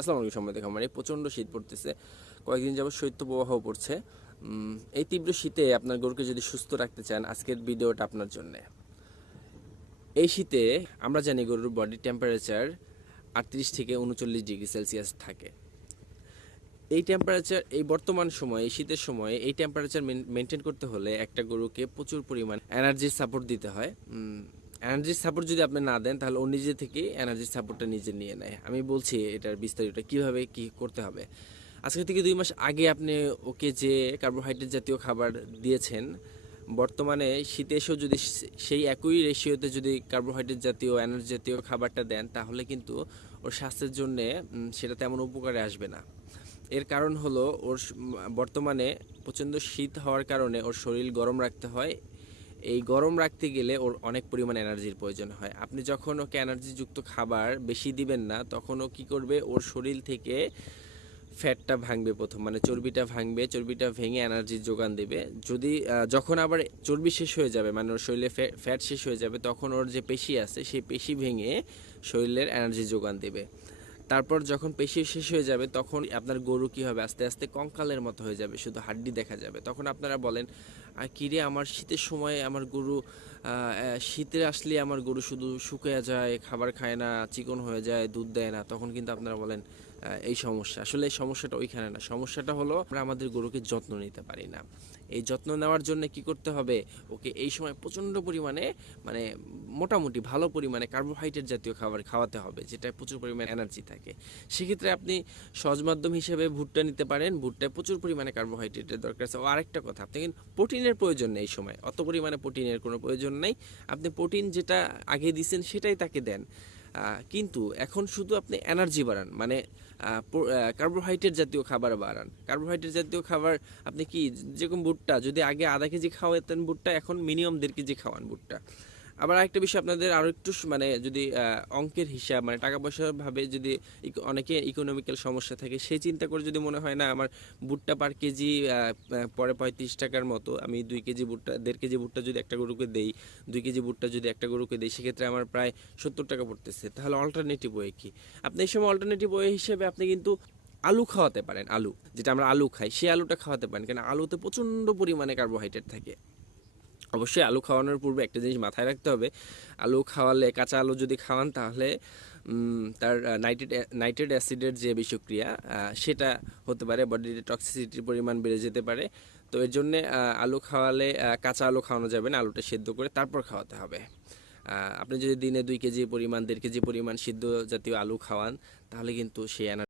আসসালামু আলাইকুম সম্মানিত খামারি। প্রচণ্ড শীত পড়তেছে, কয়েকদিন যাবত শৈত্যপ্রবাহ পড়ছে। এই তীব্র শীতে আপনার গরুকে যদি সুস্থ রাখতে চান, আজকের ভিডিওটা আপনার জন্য। এই শীতে আমরা জানি গরুর বডি টেম্পারেচার 38 থেকে 39 ডিগ্রি সেলসিয়াস থাকে। এই টেম্পারেচার এই বর্তমান সময়ে এই শীতের সময়ে এই টেম্পারেচার মেনটেন করতে হলে একটা গরুকে প্রচুর পরিমাণ এনার্জির সাপোর্ট দিতে হয়। এনার্জির সাপোর্ট যদি আপনি না দেন, তাহলে ও নিজে থেকেই এনার্জির সাপোর্টটা নিজে নিয়ে নেয়। আমি বলছি এটার বিস্তারিত কীভাবে কী করতে হবে। আজকে থেকে 2 মাস আগে আপনি ওকে যে কার্বোহাইড্রেট জাতীয় খাবার দিয়েছেন, বর্তমানে শীতে এসেও যদি সেই একই রেশিওতে যদি কার্বোহাইড্রেট জাতীয় এনার্জি জাতীয় খাবারটা দেন, তাহলে কিন্তু ওর স্বাস্থ্যের জন্যে সেটা তেমন উপকারে আসবে না। এর কারণ হলো বর্তমানে প্রচণ্ড শীত হওয়ার কারণে ওর শরীর গরম রাখতে হয়। এই গরম রাখতে গেলে ওর অনেক পরিমাণ এনার্জির প্রয়োজন হয়। আপনি যখন ওকে এনার্জিযুক্ত খাবার বেশি দিবেন না, তখন ও কী করবে, ওর শরীর থেকে ফ্যাটটা ভাঙবে প্রথম, মানে চর্বিটা ভাঙবে, চর্বিটা ভেঙে এনার্জির যোগান দেবে। যদি যখন আবার চর্বি শেষ হয়ে যাবে, মানে ওর শরীরে ফ্যাট শেষ হয়ে যাবে, তখন ওর যে পেশি আছে সেই পেশি ভেঙে শরীরের এনার্জি যোগান দেবে। তারপর যখন পেশি শেষ হয়ে যাবে, তখন আপনার গরু কী হবে, আস্তে আস্তে কঙ্কালের মতো হয়ে যাবে, শুধু হাড্ডি দেখা যাবে। তখন আপনারা বলেন, কিরে আমার শীতের সময় আমার গরু, শীতে আসলে আমার গরু শুধু শুকিয়ে যায়, খাবার খায় না, চিকন হয়ে যায়, দুধ দেয় না। তখন কিন্তু আপনারা বলেন এই সমস্যা। আসলে এই সমস্যাটা ওইখানে না, সমস্যাটা হলো আমরা আমাদের গরুকে যত্ন নিতে পারি না। এই যত্ন নেওয়ার জন্য কি করতে হবে, ওকে এই সময় প্রচণ্ড পরিমাণে, মানে মোটামুটি ভালো পরিমাণে কার্বোহাইড্রেট জাতীয় খাবার খাওয়াতে হবে, যেটা প্রচুর পরিমাণে এনার্জি থাকে। সেক্ষেত্রে আপনি সহজ মাধ্যম হিসেবে ভুট্টা নিতে পারেন। ভুট্টায় প্রচুর পরিমাণে কার্বোহাইড্রেটের দরকার আছে। ও আরেকটা কথা, আপনি কিন্তু প্রোটিনের প্রয়োজন নেই এই সময়, অত পরিমাণে প্রোটিনের কোনো প্রয়োজন নেই। আপনি প্রোটিন যেটা আগে দিয়েছেন সেটাই তাকে দেন, কিন্তু এখন শুধু আপনি এনার্জি বাড়ান, মানে কার্বোহাইড্রেট জাতীয় খাবার বাড়ান। কার্বোহাইড্রেট জাতীয় খাবার আপনি কি, যেরকম ভুট্টা যদি আগে আধা কেজি খাওয়াতেন ভুট্টা, এখন মিনিমাম 1.5 কেজি খাওয়ান ভুট্টা। আবার আরেকটা বিষয়, আপনাদের আরও একটু মানে যদি অঙ্কের হিসাব, মানে টাকা পয়সার ভাবে যদি অনেকে ইকোনমিক্যাল সমস্যা থাকে, সেই চিন্তা করে যদি মনে হয় না আমার ভুট্টা পার কেজি পরে 35 টাকার মতো, আমি 2 কেজি ভুট্টা, 1.5 কেজি ভুট্টা যদি একটা গরুকে দেই, 2 কেজি ভুট্টা যদি একটা গরুকে দেই, সেক্ষেত্রে আমার প্রায় 70 টাকা পড়তেছে। তাহলে অল্টারনেটিভ ওয়ে কি? আপনি এই সময় অল্টারনেটিভ ওয়ে হিসেবে আপনি কিন্তু আলু খাওয়াতে পারেন। আলু, যেটা আমরা আলু খাই, সেই আলুটা খাওয়াতে পারেন, কারণ আলুতে প্রচণ্ড পরিমাণে কার্বোহাইড্রেট থাকে। অবশ্যই আলু খাওয়ানোর পূর্বে একটা জিনিস মাথায় রাখতে হবে, আলু খাওয়ালে, কাঁচা আলু যদি খাওয়ান, তাহলে তার নাইট্রেট অ্যাসিডের যে বিষক্রিয়া, সেটা হতে পারে, বডিতে টক্সিসিটির পরিমাণ বেড়ে যেতে পারে। তো এর জন্যে আলু খাওয়ালে কাঁচা আলু খাওয়ানো যাবে না, আলুটা সেদ্ধ করে তারপর খাওয়াতে হবে। আপনি যদি দিনে 2 কেজি পরিমাণ, 1.5 কেজি পরিমাণ সিদ্ধ জাতীয় আলু খাওয়ান, তাহলে কিন্তু সেই